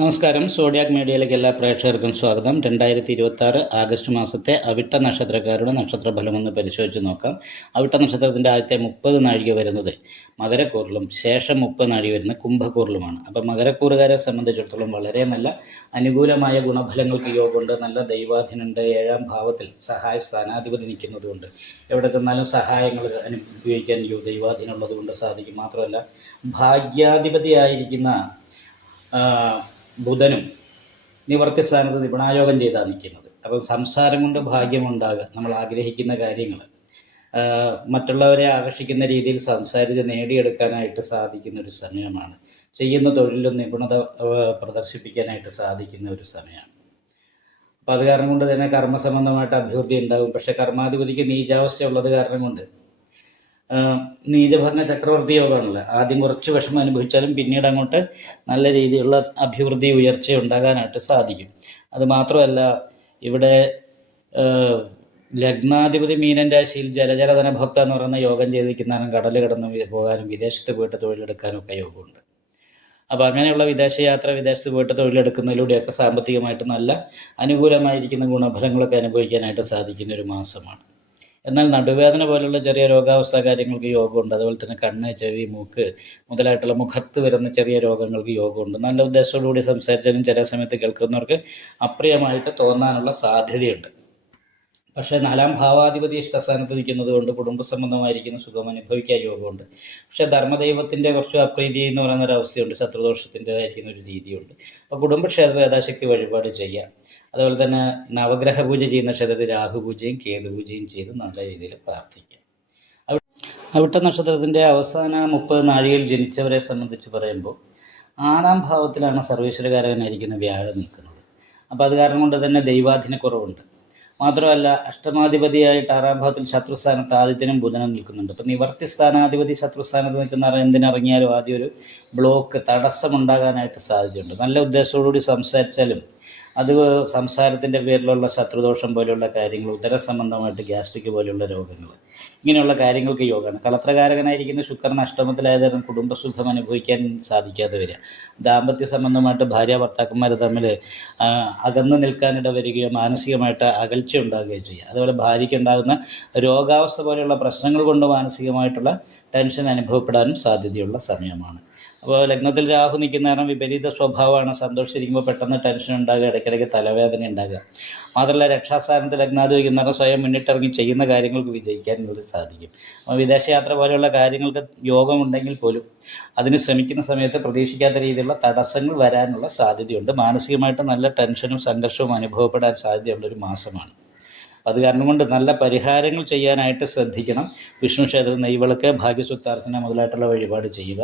നമസ്കാരം. സോഡിയാക് മീഡിയയിലേക്ക് എല്ലാ പ്രേക്ഷകർക്കും സ്വാഗതം. 2026 ആഗസ്റ്റ് മാസത്തെ അവിട്ട നക്ഷത്രക്കാരുടെ നക്ഷത്രഫലമൊന്ന് പരിശോധിച്ച് നോക്കാം. അവിട്ട നക്ഷത്രത്തിൻ്റെ ആദ്യത്തെ 30 നാഴിക വരുന്നത് മകരക്കൂറിലും ശേഷം 30 നാഴിക വരുന്ന കുംഭക്കൂറിലുമാണ്. അപ്പം മകരക്കൂറുകാരെ സംബന്ധിച്ചിടത്തോളം വളരെ നല്ല അനുകൂലമായ ഗുണഫലങ്ങൾക്ക് യോഗമുണ്ട്. നല്ല ദൈവാധീനമുണ്ട്. 7ാം ഭാവത്തിൽ സഹായ സ്ഥാനാധിപതി നിൽക്കുന്നതുകൊണ്ട് എവിടെ ചെന്നാലും സഹായങ്ങൾ അനുഭവിക്കാൻ ദൈവാധീനം ഉള്ളതുകൊണ്ട് സാധിക്കും. മാത്രമല്ല ഭാഗ്യാധിപതിയായിരിക്കുന്ന ബുധനും നിവർത്തി സ്ഥാനത്ത് നിപുണായോഗം ചെയ്താണ് നിൽക്കുന്നത്. അപ്പോൾ സംസാരം കൊണ്ട് ഭാഗ്യമുണ്ടാകുക, നമ്മൾ ആഗ്രഹിക്കുന്ന കാര്യങ്ങൾ മറ്റുള്ളവരെ ആകർഷിക്കുന്ന രീതിയിൽ സംസാരിച്ച് നേടിയെടുക്കാനായിട്ട് സാധിക്കുന്ന ഒരു സമയമാണ്. ചെയ്യുന്ന തൊഴിലും നിപുണത പ്രദർശിപ്പിക്കാനായിട്ട് സാധിക്കുന്ന ഒരു സമയമാണ്. അപ്പോൾ അത് കാരണം കൊണ്ട് തന്നെ കർമ്മസംബന്ധമായിട്ട് അഭിവൃദ്ധി ഉണ്ടാകും. പക്ഷേ കർമാധിപതിക്ക് നീചാവസ്ഥ ഉള്ളത് കാരണം കൊണ്ട് നീചഭരണ ചക്രവർത്തി യോഗമാണല്ലോ. ആദ്യം കുറച്ച് വിഷമം അനുഭവിച്ചാലും പിന്നീട് അങ്ങോട്ട് നല്ല രീതിയിലുള്ള അഭിവൃദ്ധി ഉയർച്ച ഉണ്ടാകാനായിട്ട് സാധിക്കും. അത് മാത്രമല്ല, ഇവിടെ ലഗ്നാധിപതി മീനൻ രാശിയിൽ ജലജലധന ഭക്ത എന്ന് പറയുന്ന യോഗം ചെയ്തിരിക്കുന്നതാണ്. കടൽ കടന്ന് പോകാനും വിദേശത്ത് പോയിട്ട് തൊഴിലെടുക്കാനും ഒക്കെ യോഗമുണ്ട്. അപ്പോൾ അങ്ങനെയുള്ള വിദേശത്ത് പോയിട്ട് തൊഴിലെടുക്കുന്നതിലൂടെയൊക്കെ സാമ്പത്തികമായിട്ട് നല്ല അനുകൂലമായിരിക്കുന്ന ഗുണഫലങ്ങളൊക്കെ അനുഭവിക്കാനായിട്ട് സാധിക്കുന്ന ഒരു മാസമാണ്. എന്നാൽ നടുവേദന പോലുള്ള ചെറിയ രോഗാവസ്ഥ കാര്യങ്ങൾക്ക് യോഗമുണ്ട്. അതുപോലെ തന്നെ കണ്ണ്, ചെവി, മൂക്ക് മുതലായിട്ടുള്ള മുഖത്ത് വരുന്ന ചെറിയ രോഗങ്ങൾക്ക് യോഗമുണ്ട്. നല്ല ഉദ്ദേശത്തോടുകൂടി സംസാരിച്ചാലും ചില സമയത്ത് കേൾക്കുന്നവർക്ക് അപ്രിയമായിട്ട് തോന്നാനുള്ള സാധ്യതയുണ്ട്. പക്ഷേ 4ാം ഭാവാധിപതി ഇഷ്ടസ്ഥാനത്ത് നിൽക്കുന്നത് കൊണ്ട് കുടുംബ സംബന്ധമായിരിക്കുന്ന സുഖം അനുഭവിക്കാൻ യോഗമുണ്ട്. പക്ഷേ ധർമ്മദൈവത്തിൻ്റെ കുറച്ച് അപ്രീതി എന്ന് പറയുന്ന ഒരു അവസ്ഥയുണ്ട്. ശത്രുദോഷത്തിൻ്റെതായിരിക്കുന്ന ഒരു രീതിയുണ്ട്. അപ്പോൾ കുടുംബക്ഷേത്ര യഥാശക്തി വഴിപാട് ചെയ്യാം. അതുപോലെ തന്നെ നവഗ്രഹ പൂജ ചെയ്യുന്ന ക്ഷേത്രത്തിൽ രാഹുപൂജയും കേതുപൂജയും ചെയ്ത് നല്ല രീതിയിൽ പ്രാർത്ഥിക്കാം. അവിട്ട നക്ഷത്രത്തിൻ്റെ അവസാന 30 നാഴികയിൽ ജനിച്ചവരെ സംബന്ധിച്ച് പറയുമ്പോൾ 6ാം ഭാവത്തിലാണ് സർവീശ്വരകാരകനായിരിക്കുന്ന വ്യാഴം നിൽക്കുന്നത്. അപ്പോൾ അത് കാരണം കൊണ്ട് തന്നെ ദൈവാധീനക്കുറവുണ്ട്. മാത്രമല്ല അഷ്ടമാധിപതിയായിട്ട് 6ാം ഭാവത്തിൽ ശത്രുസ്ഥാനത്ത് ആദിത്യനും ബുധനും നിൽക്കുന്നുണ്ട്. അപ്പോൾ നിവർത്തി സ്ഥാനാധിപതി ശത്രുസ്ഥാനത്ത് നിൽക്കുന്ന എന്തിനിറങ്ങിയാലും ആദ്യം ഒരു ബ്ലോക്ക് തടസ്സമുണ്ടാകാനായിട്ട് സാധ്യതയുണ്ട്. നല്ല ഉദ്ദേശത്തോടുകൂടി സംസാരിച്ചാലും അത് സംസാരത്തിൻ്റെ പേരിലുള്ള ശത്രുദോഷം പോലെയുള്ള കാര്യങ്ങൾ, ഉദര സംബന്ധമായിട്ട് ഗ്യാസ്ട്രിക് പോലെയുള്ള രോഗങ്ങൾ, ഇങ്ങനെയുള്ള കാര്യങ്ങൾക്ക് യോഗമാണ്. കളത്രകാരകനായിരിക്കുന്ന ശുക്രൻ അഷ്ടമത്തിലായതരം കുടുംബസുഖം അനുഭവിക്കാൻ സാധിക്കാതെ വരിക, ദാമ്പത്യ സംബന്ധമായിട്ട് ഭാര്യ ഭർത്താക്കന്മാർ തമ്മിൽ അകന്നു നിൽക്കാനിട വരികയോ മാനസികമായിട്ട് അകൽച്ച ഉണ്ടാകുകയോ ചെയ്യുക. അതുപോലെ ഭാര്യയ്ക്ക് ഉണ്ടാകുന്ന രോഗാവസ്ഥ പോലെയുള്ള പ്രശ്നങ്ങൾ കൊണ്ട് മാനസികമായിട്ടുള്ള ടെൻഷൻ അനുഭവപ്പെടാനും സാധ്യതയുള്ള സമയമാണ്. അപ്പോൾ ലഗ്നത്തിൽ രാഹു നിൽക്കുന്ന കാരണം വിപരീത സ്വഭാവമാണ്. സന്തോഷിച്ചിരിക്കുമ്പോൾ പെട്ടെന്ന് ടെൻഷൻ ഉണ്ടാകുക, ഇടയ്ക്കിടയ്ക്ക് തലവേദന ഉണ്ടാകുക. മാത്രമല്ല രക്ഷാസ്ഥാനത്ത് ലഗ്നാതി വയ്ക്കുന്ന സ്വയം മുന്നിട്ടിറങ്ങി ചെയ്യുന്ന കാര്യങ്ങൾക്ക് വിജയിക്കാൻ സാധിക്കും. അപ്പോൾ വിദേശയാത്ര പോലെയുള്ള കാര്യങ്ങൾക്ക് യോഗമുണ്ടെങ്കിൽ പോലും അതിന് ശ്രമിക്കുന്ന സമയത്ത് പ്രതീക്ഷിക്കാത്ത രീതിയിലുള്ള തടസ്സങ്ങൾ വരാനുള്ള സാധ്യതയുണ്ട്. മാനസികമായിട്ട് നല്ല ടെൻഷനും സംഘർഷവും അനുഭവപ്പെടാൻ സാധ്യതയുള്ളൊരു മാസമാണ്. അത് കാരണം കൊണ്ട് നല്ല പരിഹാരങ്ങൾ ചെയ്യാനായിട്ട് ശ്രദ്ധിക്കണം. വിഷ്ണു ക്ഷേത്രത്തിൽ നെയ്വിളക്ക്, ഭാഗ്യസുക്താർച്ചന മുതലായിട്ടുള്ള വഴിപാട് ചെയ്യുക.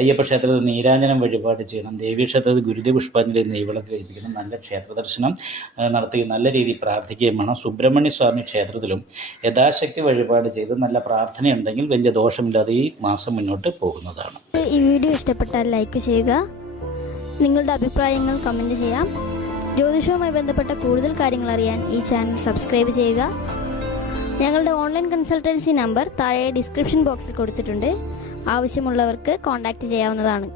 അയ്യപ്പ ക്ഷേത്രത്തിൽ നീരാഞ്ജനം വഴിപാട് ചെയ്യണം. ദേവീക്ഷേത്രത്തിൽ ഗുരുതി പുഷ്പാഞ്ജലി നെയ്വിളക്ക് കഴിപ്പിക്കണം. നല്ല ക്ഷേത്ര ദർശനം നടത്തുകയും നല്ല രീതിയിൽ പ്രാർത്ഥിക്കുകയും വേണം. സുബ്രഹ്മണ്യ സ്വാമി ക്ഷേത്രത്തിലും യഥാശക്തി വഴിപാട് ചെയ്ത് നല്ല പ്രാർത്ഥനയുണ്ടെങ്കിൽ വലിയ ദോഷമില്ലാതെ ഈ മാസം മുന്നോട്ട് പോകുന്നതാണ്. ഈ വീഡിയോ ഇഷ്ടപ്പെട്ടാൽ ലൈക്ക് ചെയ്യുക. നിങ്ങളുടെ അഭിപ്രായങ്ങൾ കമൻറ്റ് ചെയ്യാം. ജ്യോതിഷവുമായി ബന്ധപ്പെട്ട കൂടുതൽ കാര്യങ്ങൾ അറിയാൻ ഈ ചാനൽ സബ്സ്ക്രൈബ് ചെയ്യുക. ഞങ്ങളുടെ ഓൺലൈൻ കൺസൾട്ടൻസി നമ്പർ താഴെ ഡിസ്ക്രിപ്ഷൻ ബോക്സിൽ കൊടുത്തിട്ടുണ്ട്. ആവശ്യമുള്ളവർക്ക് കോൺടാക്റ്റ് ചെയ്യാവുന്നതാണ്.